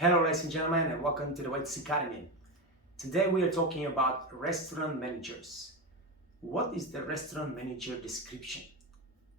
Hello ladies and gentlemen, and welcome to the White Academy. Today we are talking about restaurant managers. What is the restaurant manager description?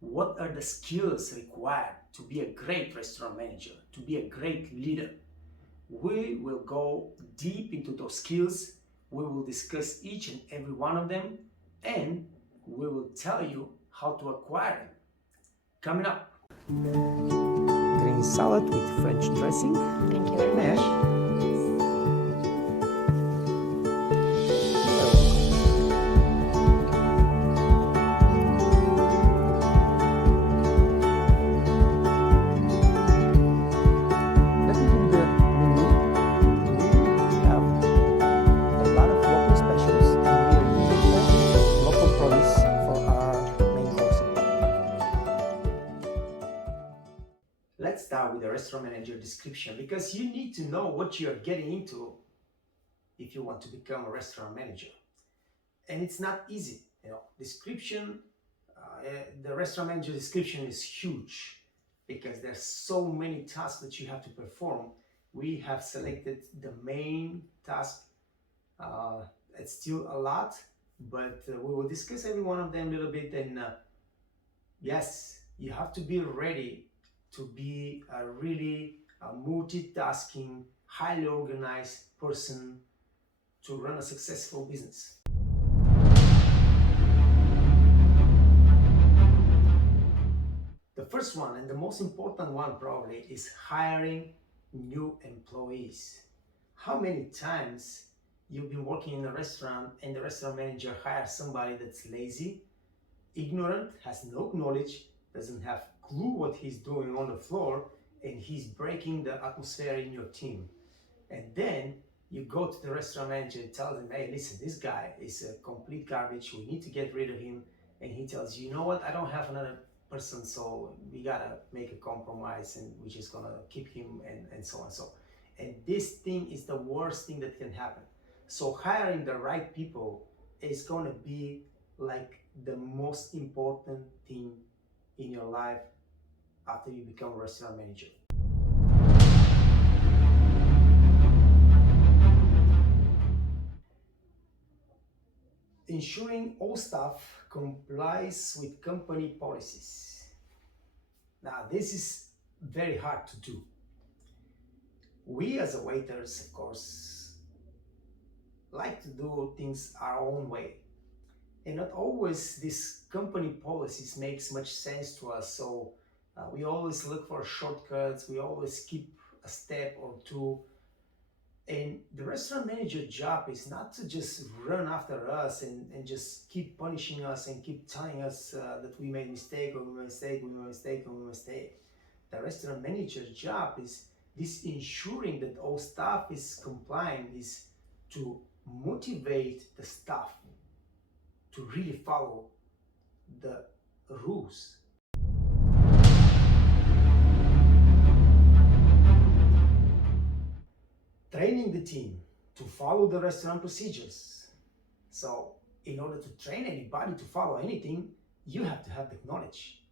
What are the skills required to be a great restaurant manager, to be a great leader? We will go deep into those skills. We will discuss each and every one of them, and we will tell you how to acquire them. Coming up, green salad with French dressing. Thank you very much. Let's start with the restaurant manager description because you need to know what you're getting into if you want to become a restaurant manager. And it's not easy. Description, the restaurant manager description is huge because there's so many tasks that you have to perform. We have selected the main task. It's still a lot, but we will discuss every one of them a little bit. And yes, you have to be ready to be a really multitasking, highly organized person to run a successful business. The first one and the most important one probably is hiring new employees. How many times you've been working in a restaurant and the restaurant manager hires somebody that's lazy, ignorant, has no knowledge, doesn't have clue what he's doing on the floor, and he's breaking the atmosphere in your team. And then you go to the restaurant manager and tell them, hey, listen, this guy is a complete garbage, we need to get rid of him. And he tells you, you know what, I don't have another person, so we gotta make a compromise and we're just gonna keep him and so on. And this thing is the worst thing that can happen. So hiring the right people is gonna be like the most important thing in your life after you become a restaurant manager. Ensuring all staff complies with company policies. Now, this is very hard to do. We as waiters, of course, like to do things our own way. And not always these company policies makes much sense to us. So we always look for shortcuts. We always skip a step or two. And the restaurant manager job is not to just run after us and just keep punishing us and keep telling us that we made mistake or we made mistake, we made mistake, or we made mistake. The restaurant manager's job is this ensuring that all staff is complying, is to motivate the staff to really follow the rules. Training the team to follow the restaurant procedures. So in order to train anybody to follow anything, you have to have the knowledge.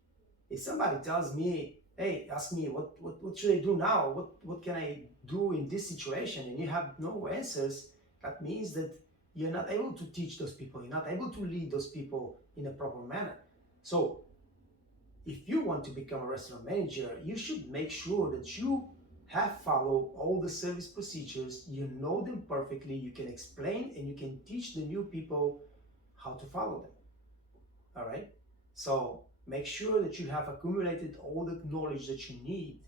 If somebody tells me, hey, ask me what should I do now? What can I do in this situation? And you have no answers, that means that you're not able to teach those people, you're not able to lead those people in a proper manner. So if you want to become a restaurant manager, you should make sure that you have followed all the service procedures, you know them perfectly, you can explain and you can teach the new people how to follow them. All right? So make sure that you have accumulated all the knowledge that you need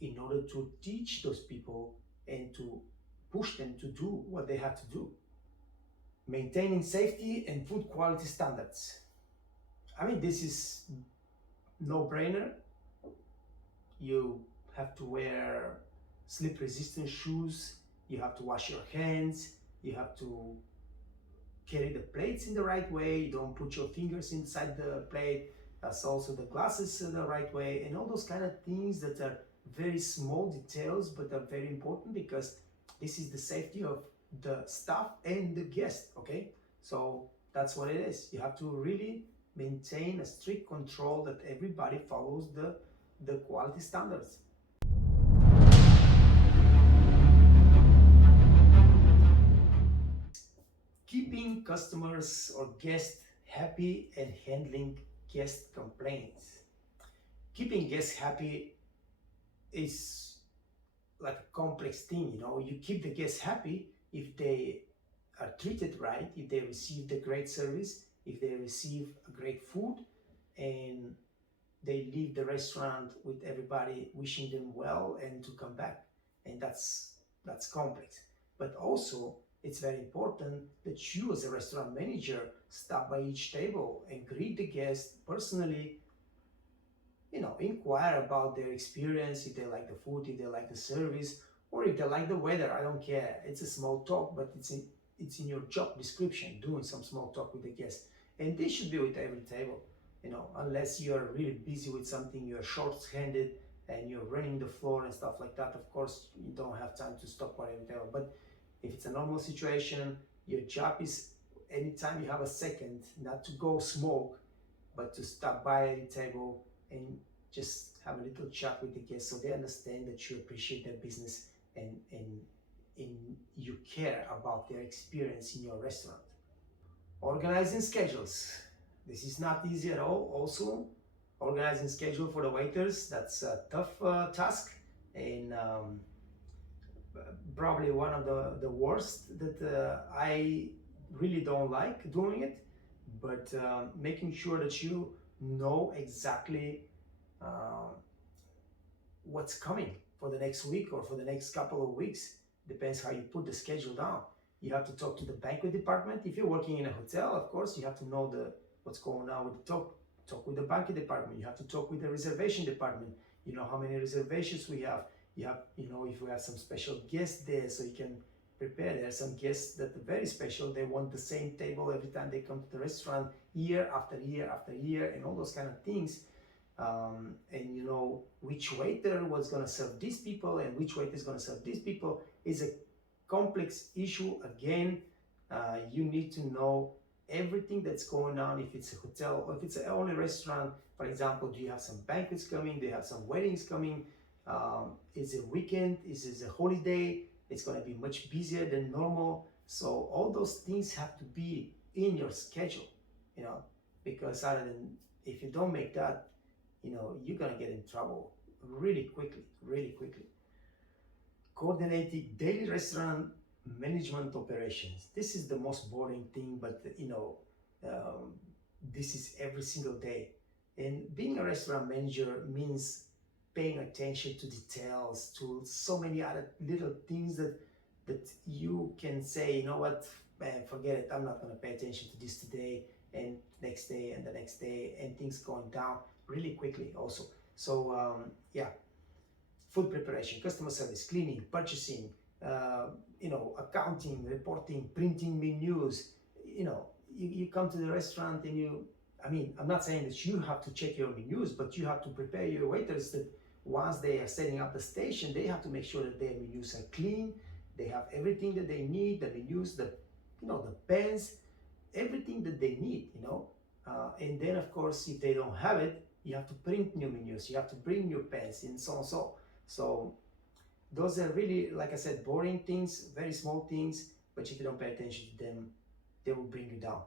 in order to teach those people and to push them to do what they have to do. Maintaining safety and food quality standards. I mean, this is no-brainer. You have to wear slip-resistant shoes, you have to wash your hands, you have to carry the plates in the right way, you don't put your fingers inside the plate, that's also the glasses the right way, and all those kind of things that are very small details but are very important because this is the safety of the staff and the guest, okay? So that's what it is. You have to really maintain a strict control that everybody follows the quality standards. customers or guests happy and handling guest complaints. Keeping guests happy is like a complex thing, you know. You keep the guests happy if they are treated right, if they receive the great service, if they receive great food, and they leave the restaurant with everybody wishing them well and to come back. And that's complex. But also it's very important that you as a restaurant manager stop by each table and greet the guests personally, you know, inquire about their experience, if they like the food, if they like the service, or if they like the weather. I don't care. It's a small talk, but it's in your job description, doing some small talk with the guests. And this should be with every table, you know, unless you're really busy with something, you're short-handed and you're running the floor and stuff like that. Of course, you don't have time to stop by every table. But if it's a normal situation, your job is anytime you have a second, not to go smoke, but to stop by any table and just have a little chat with the guests so they understand that you appreciate their business and you care about their experience in your restaurant. Organizing schedules. This is not easy at all. Also, organizing schedule for the waiters, that's a tough task, and probably one of the worst that I really don't like doing it. But making sure that you know exactly what's coming for the next week or for the next couple of weeks, depends how you put the schedule down. You have to talk to the banquet department. If you're working in a hotel, of course, you have to know what's going on with the talk with the banquet department. You have to talk with the reservation department. You know how many reservations we have. You know, if we have some special guests there, so you can prepare. There are some guests that are very special. They want the same table every time they come to the restaurant, year after year after year, and all those kind of things. And you know which waiter was going to serve these people and which waiter is going to serve these people is a complex issue. Again, you need to know everything that's going on. If it's a hotel or if it's only a restaurant, for example, do you have some banquets coming? Do you have some weddings coming? Is it a weekend? Is it a holiday? It's going to be much busier than normal. So all those things have to be in your schedule, you know, because other than if you don't make that, you know, you're going to get in trouble really quickly, really quickly. Coordinating daily restaurant management operations. This is the most boring thing, but you know, this is every single day. And being a restaurant manager means paying attention to details, to so many other little things that you can say, you know what, man, forget it, I'm not going to pay attention to this today, and next day and the next day, and things going down really quickly also. So yeah, food preparation, customer service, cleaning, purchasing, you know, accounting, reporting, printing menus. You know, you come to the restaurant and I mean, I'm not saying that you have to check your menus, but you have to prepare your waiters that once they are setting up the station, they have to make sure that their menus are clean, they have everything that they need, the menus, the pens, everything that they need, you know. And then of course, if they don't have it, you have to print new menus, you have to bring new pens, and so on. So those are really, like I said, boring things, very small things, but if you don't pay attention to them, they will bring you down.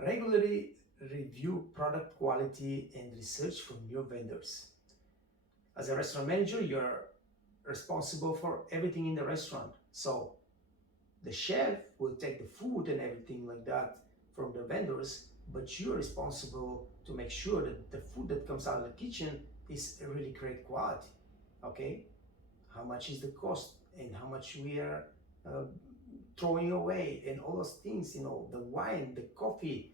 Regularly review product quality and research from new vendors. As a restaurant manager, you're responsible for everything in the restaurant. So the chef will take the food and everything like that from the vendors, but you're responsible to make sure that the food that comes out of the kitchen is a really great quality. Okay, how much is the cost and how much we are throwing away and all those things, you know, the wine, the coffee.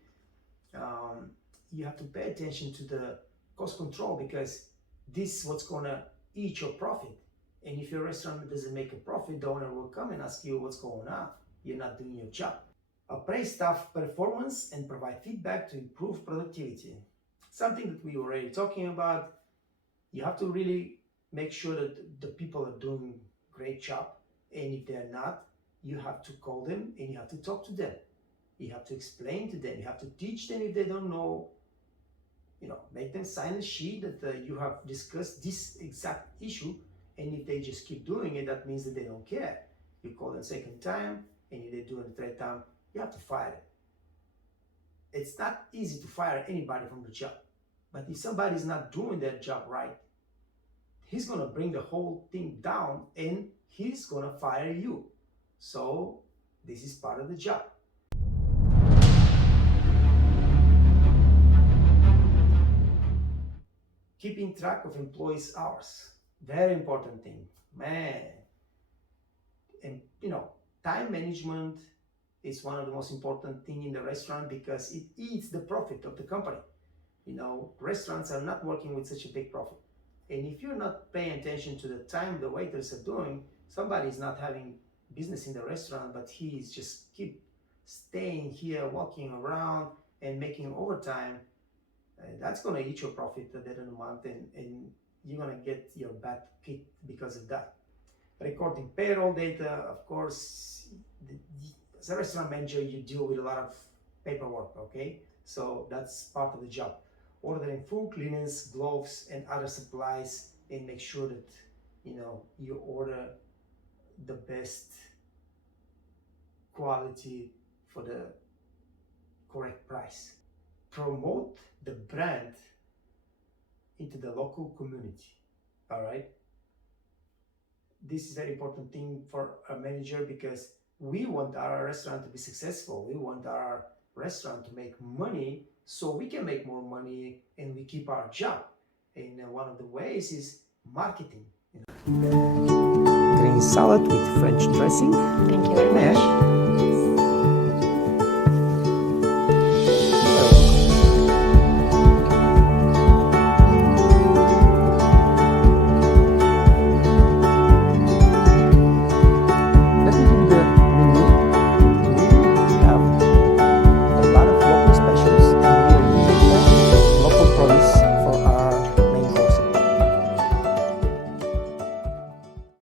You have to pay attention to the cost control, because this is what's gonna eat your profit. And if your restaurant doesn't make a profit, the owner will come and ask you what's going on. You're not doing your job. Appraise staff performance and provide feedback to improve productivity. Something that we were already talking about. You have to really make sure that the people are doing a great job. And if they're not, you have to call them and you have to talk to them. You have to explain to them. You have to teach them if they don't know. You know, make them sign a sheet that you have discussed this exact issue. And if they just keep doing it, that means that they don't care. You call them second time and they're doing the trade time, you have to fire them. It's not easy to fire anybody from the job, but if somebody's not doing their job right, he's gonna bring the whole thing down and he's gonna fire you. So this is part of the job. Keeping track of employees' hours, very important thing, man. And time management is one of the most important thing in the restaurant because it eats the profit of the company. Restaurants are not working with such a big profit. And if you're not paying attention to the time the waiters are doing, somebody is not having business in the restaurant, but he's just keep staying here, walking around and making overtime. That's going to eat your profit at the end of the month, and you're going to get your butt kicked because of that. Recording payroll data, of course, as a restaurant manager, you deal with a lot of paperwork, okay? So that's part of the job. Ordering food, linens, gloves, and other supplies, and make sure that you order the best quality for the correct price. Promote the brand into the local community. All right. This is a very important thing for a manager because we want our restaurant to be successful. We want our restaurant to make money so we can make more money and we keep our job. And one of the ways is marketing. Green salad with French dressing. Thank you very much.